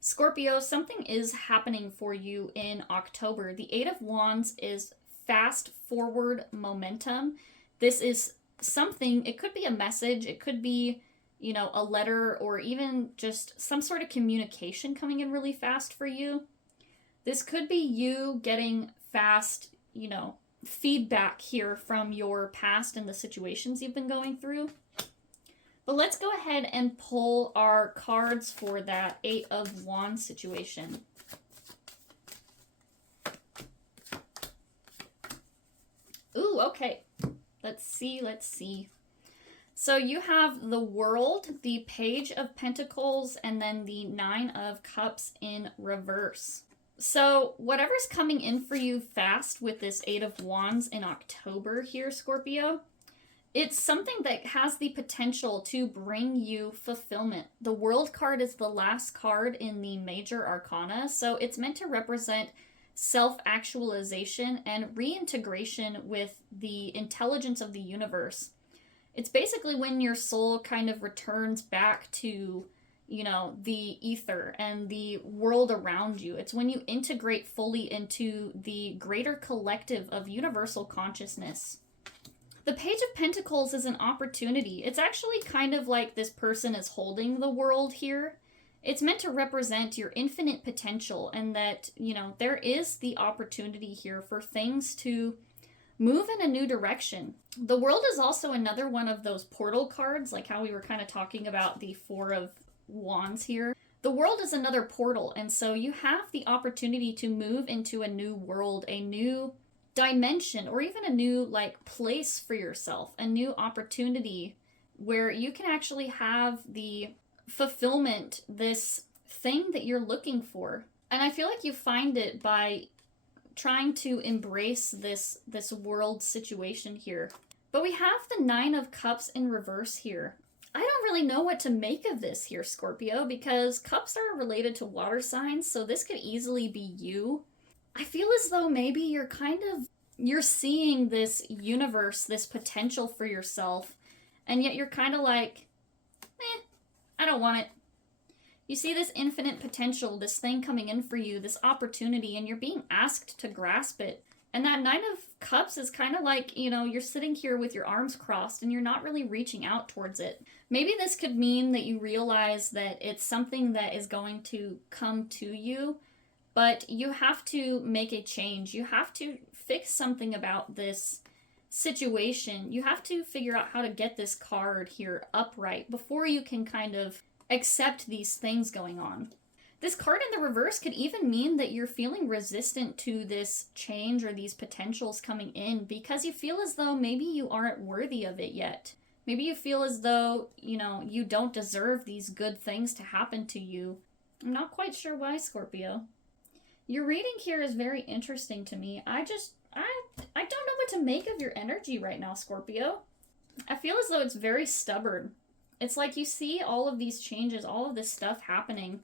Scorpio, something is happening for you in October. The Eight of Wands is fast forward momentum. This is something, it could be a message, it could be, a letter, or even just some sort of communication coming in really fast for you. This could be you getting fast, feedback here from your past and the situations you've been going through. But let's go ahead and pull our cards for that Eight of Wands situation. Ooh, okay. Let's see. So you have the World, the Page of Pentacles, and then the Nine of Cups in reverse. So whatever's coming in for you fast with this Eight of Wands in October here, Scorpio, it's something that has the potential to bring you fulfillment. The World card is the last card in the major arcana, so it's meant to represent self-actualization and reintegration with the intelligence of the universe. It's basically when your soul kind of returns back to, the ether and the world around you. It's when you integrate fully into the greater collective of universal consciousness. The Page of Pentacles is an opportunity. It's actually kind of like this person is holding the world here. It's meant to represent your infinite potential and that, there is the opportunity here for things to move in a new direction. The World is also another one of those portal cards, like how we were kind of talking about the Four of Wands here. The World is another portal, and so you have the opportunity to move into a new world, a new dimension, or even a new place for yourself, a new opportunity where you can actually have the fulfillment, this thing that you're looking for. And I feel like you find it by trying to embrace this world situation here. But we have the Nine of Cups in reverse here. I don't really know what to make of this here, Scorpio, because cups are related to water signs, so this could easily be you. I feel as though maybe you're seeing this universe, this potential for yourself, and yet you're kind of like, I don't want it. You see this infinite potential, this thing coming in for you, this opportunity, and you're being asked to grasp it. And that Nine of Cups is kind of like, you're sitting here with your arms crossed and you're not really reaching out towards it. Maybe this could mean that you realize that it's something that is going to come to you, but you have to make a change. You have to fix something about this situation. You have to figure out how to get this card here upright before you can kind of accept these things going on. This card in the reverse could even mean that you're feeling resistant to this change or these potentials coming in because you feel as though maybe you aren't worthy of it yet. Maybe you feel as though, you don't deserve these good things to happen to you. I'm not quite sure why, Scorpio. Your reading here is very interesting to me. I don't know what to make of your energy right now, Scorpio. I feel as though it's very stubborn. It's like you see all of these changes, all of this stuff happening.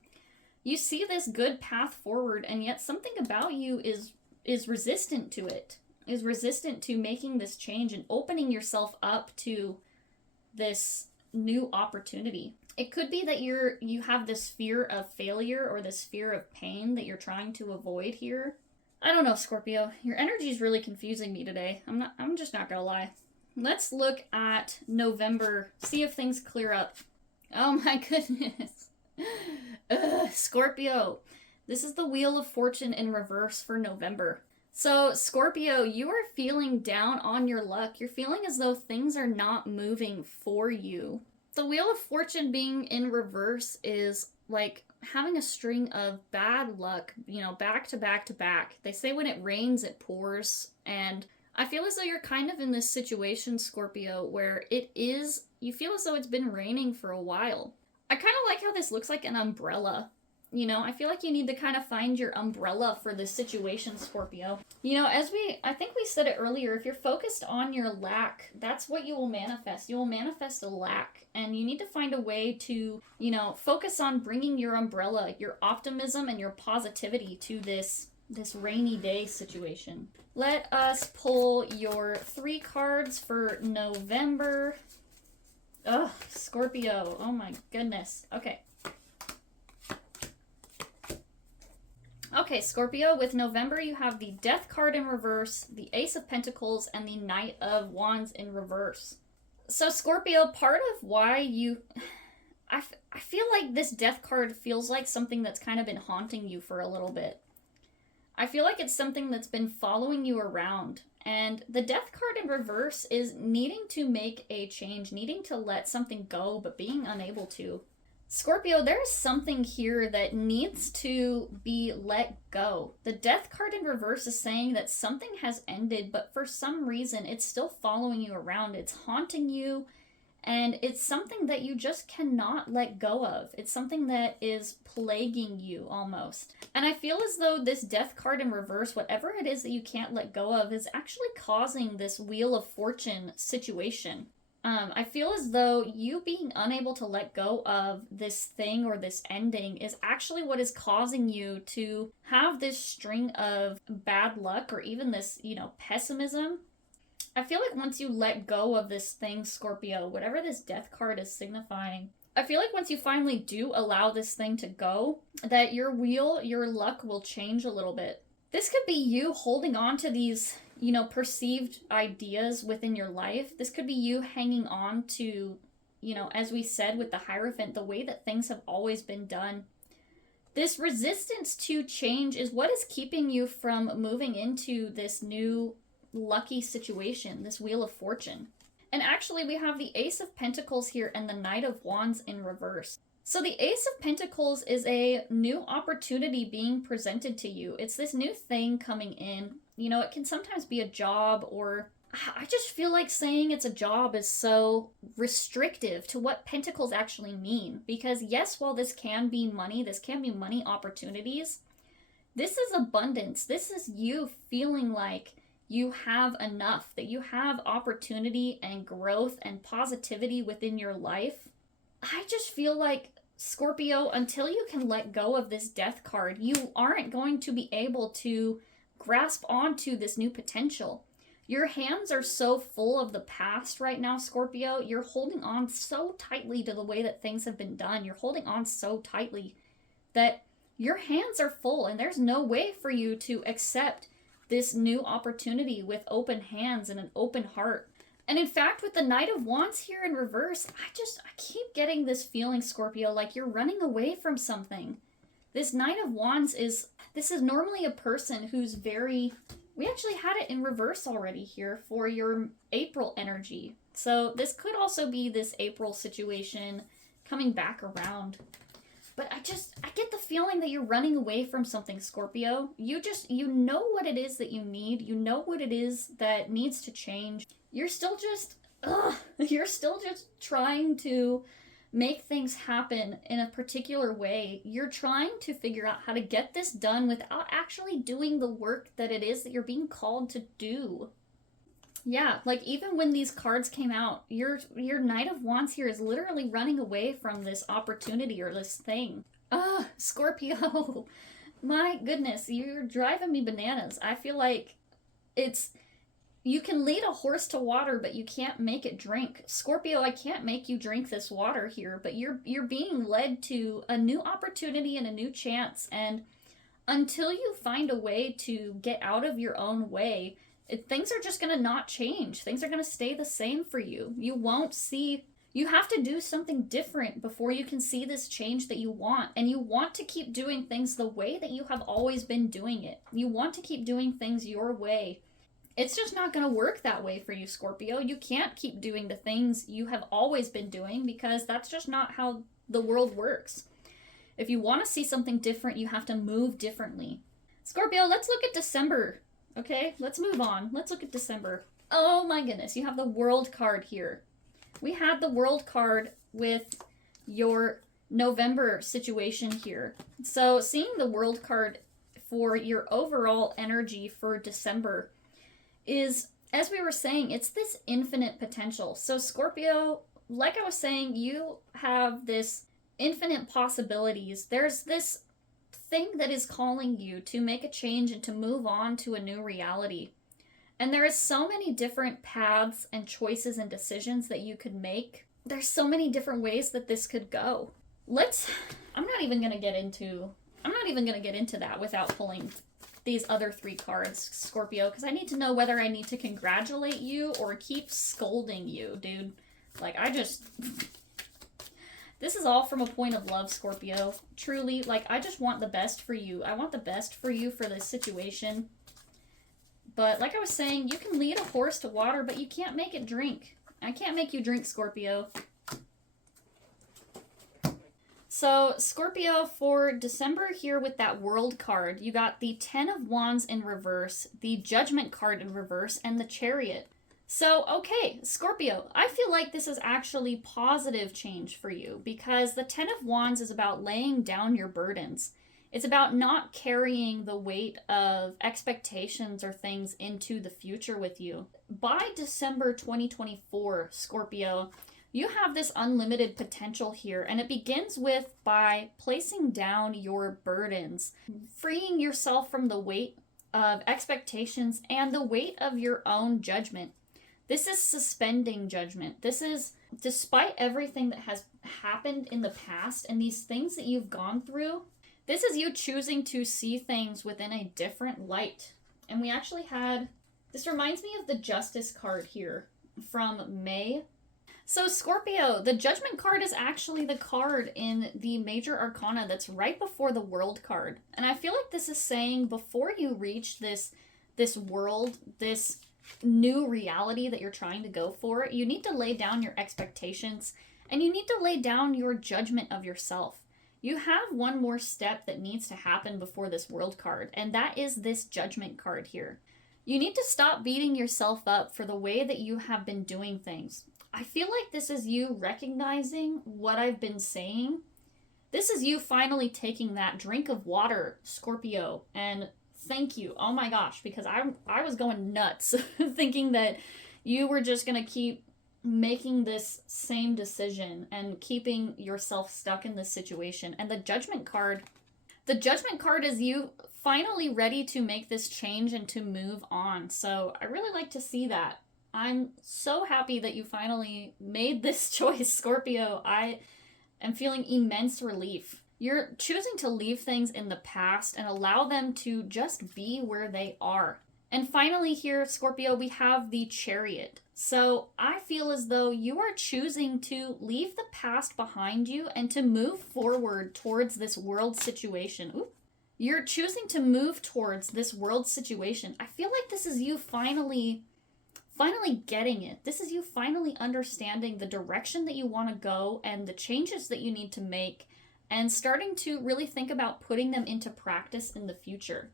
You see this good path forward, and yet something about you is resistant to it, is resistant to making this change and opening yourself up to this new opportunity. It could be that you have this fear of failure or this fear of pain that you're trying to avoid here. I don't know, Scorpio. Your energy is really confusing me today. I'm just not gonna lie. Let's look at November, see if things clear up. Oh my goodness. Scorpio, this is the Wheel of Fortune in reverse for November. So, Scorpio, you are feeling down on your luck. You're feeling as though things are not moving for you. The Wheel of Fortune being in reverse is like having a string of bad luck, back to back to back. They say when it rains, it pours. And I feel as though you're kind of in this situation, Scorpio, where you feel as though it's been raining for a while. I kind of like how this looks like an umbrella. I feel like you need to kind of find your umbrella for this situation, Scorpio. I think we said it earlier, if you're focused on your lack, that's what you will manifest. You will manifest a lack, and you need to find a way to, focus on bringing your umbrella, your optimism, and your positivity to this rainy day situation. Let us pull your 3 cards for November. Ugh, Scorpio. Oh my goodness. Okay, Scorpio, with November you have the Death card in reverse, the Ace of Pentacles, and the Knight of Wands in reverse. So, Scorpio, part of why I feel like this Death card feels like something that's kind of been haunting you for a little bit. I feel like it's something that's been following you around. And the Death card in reverse is needing to make a change, needing to let something go, but being unable to. Scorpio, there's something here that needs to be let go. The Death card in reverse is saying that something has ended, but for some reason it's still following you around. It's haunting you, and it's something that you just cannot let go of. It's something that is plaguing you almost. And I feel as though this Death card in reverse, whatever it is that you can't let go of, is actually causing this Wheel of Fortune situation. I feel as though you being unable to let go of this thing or this ending is actually what is causing you to have this string of bad luck or even this, pessimism. I feel like once you let go of this thing, Scorpio, whatever this Death card is signifying, I feel like once you finally do allow this thing to go, that your luck will change a little bit. This could be you holding on to these, perceived ideas within your life. This could be you hanging on to, as we said with the Hierophant, the way that things have always been done. This resistance to change is what is keeping you from moving into this new lucky situation, this Wheel of Fortune. And actually, we have the Ace of Pentacles here and the Knight of Wands in reverse. So the Ace of Pentacles is a new opportunity being presented to you. It's this new thing coming in. It can sometimes be a job, or I just feel like saying it's a job is so restrictive to what Pentacles actually mean. Because yes, while this can be money opportunities, this is abundance. This is you feeling like you have enough, that you have opportunity and growth and positivity within your life. I just feel like, Scorpio, until you can let go of this Death card, you aren't going to be able to grasp onto this new potential. Your hands are so full of the past right now, Scorpio. You're holding on so tightly to the way that things have been done. You're holding on so tightly that your hands are full, and there's no way for you to accept this new opportunity with open hands and an open heart. And in fact, with the Knight of Wands here in reverse, I keep getting this feeling, Scorpio, like you're running away from something. This Knight of Wands is normally a person who's we actually had it in reverse already here for your April energy. So this could also be this April situation coming back around. But I get the feeling that you're running away from something, Scorpio. You know what it is that you need. You know what it is that needs to change. You're still just trying to make things happen in a particular way. You're trying to figure out how to get this done without actually doing the work that it is that you're being called to do. Yeah, like even when these cards came out, your Knight of Wands here is literally running away from this opportunity or this thing. Scorpio. My goodness, you're driving me bananas. I feel like you can lead a horse to water, but you can't make it drink. Scorpio, I can't make you drink this water here, but you're being led to a new opportunity and a new chance, and until you find a way to get out of your own way, things are just going to not change. Things are going to stay the same for you. You have to do something different before you can see this change that you want. And you want to keep doing things the way that you have always been doing it. You want to keep doing things your way. It's just not going to work that way for you, Scorpio. You can't keep doing the things you have always been doing because that's just not how the world works. If you want to see something different, you have to move differently. Scorpio, let's look at December. Okay, let's move on. Let's look at December. Oh my goodness, you have the World card here. We had the World card with your November situation here. So seeing the World card for your overall energy for December is, as we were saying, it's this infinite potential. So Scorpio, like I was saying, you have this infinite possibilities. There's this thing that is calling you to make a change and to move on to a new reality. And there is so many different paths and choices and decisions that you could make. There's so many different ways that this could go. I'm not even going to get into that without pulling these other 3 cards, Scorpio, because I need to know whether I need to congratulate you or keep scolding you, dude. This is all from a point of love, Scorpio. Truly, I just want the best for you. I want the best for you for this situation. But like I was saying, you can lead a horse to water, but you can't make it drink. I can't make you drink, Scorpio. So, Scorpio, for December here with that World card, you got the 10 of Wands in reverse, the Judgment card in reverse, and the Chariot. So, okay, Scorpio, I feel like this is actually positive change for you because the 10 of Wands is about laying down your burdens. It's about not carrying the weight of expectations or things into the future with you. By December 2024, Scorpio, you have this unlimited potential here, and it begins by placing down your burdens, freeing yourself from the weight of expectations and the weight of your own judgment. This is suspending judgment. This is, despite everything that has happened in the past and these things that you've gone through, this is you choosing to see things within a different light. And we actually this reminds me of the Justice card here from May. So Scorpio, the Judgment card is actually the card in the Major Arcana that's right before the World card. And I feel like this is saying before you reach this world, this new reality that you're trying to go for, you need to lay down your expectations and you need to lay down your judgment of yourself. You have one more step that needs to happen before this World card, and that is this Judgment card here. You need to stop beating yourself up for the way that you have been doing things. I feel like this is you recognizing what I've been saying. This is you finally taking that drink of water, Scorpio, and thank you. Oh my gosh, because I was going nuts thinking that you were just going to keep making this same decision and keeping yourself stuck in this situation. And the Judgment card is you finally ready to make this change and to move on. So I really like to see that. I'm so happy that you finally made this choice, Scorpio. I am feeling immense relief. You're choosing to leave things in the past and allow them to just be where they are. And finally here, Scorpio, we have the Chariot. So I feel as though you are choosing to leave the past behind you and to move forward towards this world situation. Ooh. You're choosing to move towards this world situation. I feel like this is you finally getting it. This is you finally understanding the direction that you want to go and the changes that you need to make and starting to really think about putting them into practice in the future.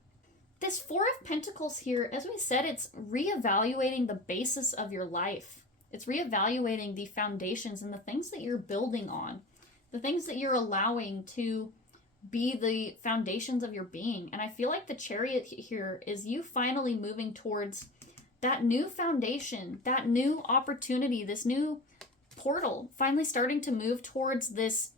This Four of Pentacles here, as we said, it's reevaluating the basis of your life. It's reevaluating the foundations and the things that you're building on, the things that you're allowing to be the foundations of your being. And I feel like the Chariot here is you finally moving towards that new foundation, that new opportunity, this new portal, finally starting to move towards this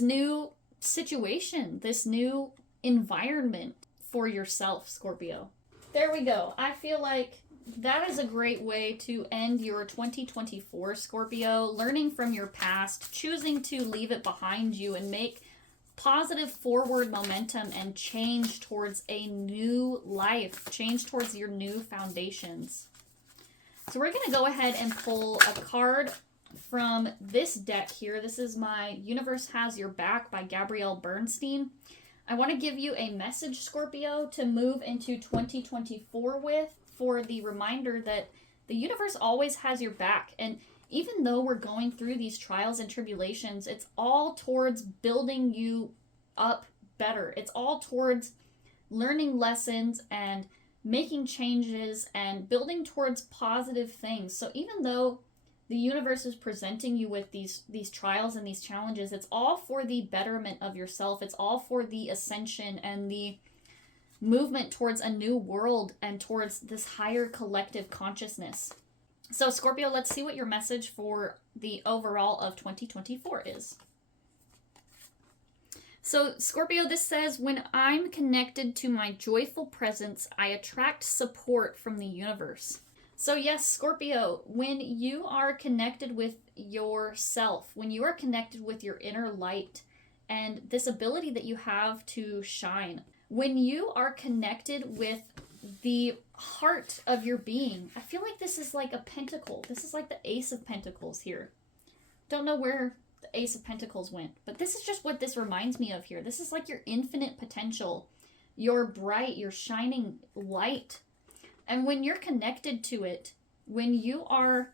new situation, this new environment for yourself, Scorpio. There we go. I feel like that is a great way to end your 2024, Scorpio. Learning from your past, choosing to leave it behind you and make positive forward momentum and change towards a new life, change towards your new foundations. So we're going to go ahead and pull a card from this deck here. This is my Universe Has Your Back by Gabrielle Bernstein. I want to give you a message, Scorpio, to move into 2024 with, for the reminder that the universe always has your back. And even though we're going through these trials and tribulations, it's all towards building you up better. It's all towards learning lessons and making changes and building towards positive things. So even though the universe is presenting you with these trials and these challenges, it's all for the betterment of yourself. It's all for the ascension and the movement towards a new world and towards this higher collective consciousness. So Scorpio, let's see what your message for the overall of 2024 is. So Scorpio, this says, when I'm connected to my joyful presence, I attract support from the universe. So yes, Scorpio, when you are connected with yourself, when you are connected with your inner light and this ability that you have to shine, when you are connected with the heart of your being, I feel like this is like a pentacle. This is like the Ace of Pentacles here. Don't know where the Ace of Pentacles went, but this is just what this reminds me of here. This is like your infinite potential, your bright, your shining light. And when you're connected to it, when you are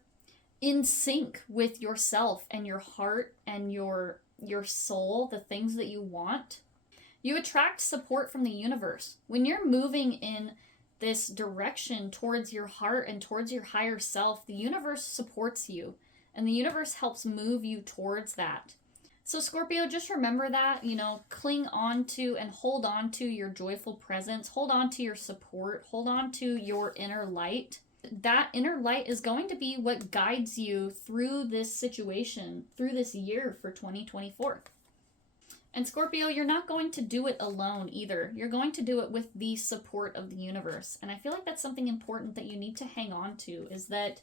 in sync with yourself and your heart and your soul, the things that you want, you attract support from the universe. When you're moving in this direction towards your heart and towards your higher self, the universe supports you and the universe helps move you towards that. So Scorpio, just remember that, cling on to and hold on to your joyful presence, hold on to your support, hold on to your inner light. That inner light is going to be what guides you through this situation, through this year for 2024. And Scorpio, you're not going to do it alone either. You're going to do it with the support of the universe. And I feel like that's something important that you need to hang on to, is that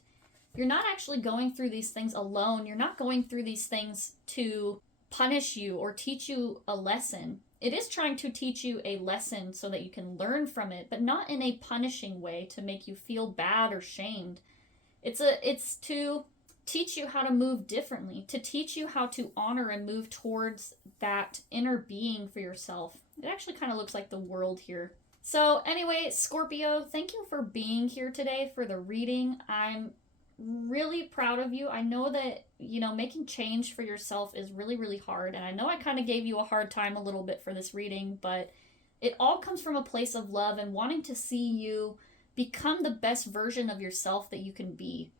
you're not actually going through these things alone. You're not going through these things to punish you or teach you a lesson. It is trying to teach you a lesson so that you can learn from it, but not in a punishing way to make you feel bad or shamed. It's to teach you how to move differently, to teach you how to honor and move towards that inner being for yourself. It actually kind of looks like the world here. So anyway, Scorpio, thank you for being here today for the reading. I'm really proud of you. I know that, making change for yourself is really, really hard. And I know I kind of gave you a hard time a little bit for this reading, but it all comes from a place of love and wanting to see you become the best version of yourself that you can be.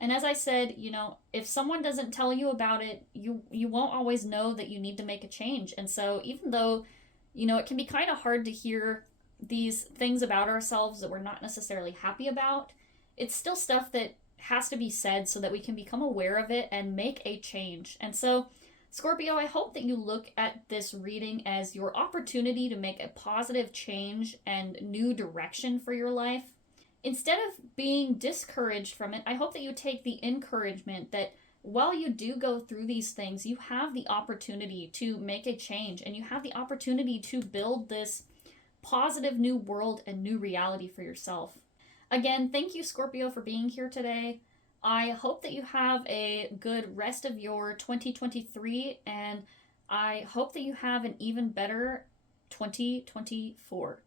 And as I said, if someone doesn't tell you about it, you won't always know that you need to make a change. And so even though, it can be kind of hard to hear these things about ourselves that we're not necessarily happy about, it's still stuff that has to be said so that we can become aware of it and make a change. And so, Scorpio, I hope that you look at this reading as your opportunity to make a positive change and new direction for your life. Instead of being discouraged from it, I hope that you take the encouragement that while you do go through these things, you have the opportunity to make a change and you have the opportunity to build this positive new world and new reality for yourself. Again, thank you, Scorpio, for being here today. I hope that you have a good rest of your 2023, and I hope that you have an even better 2024.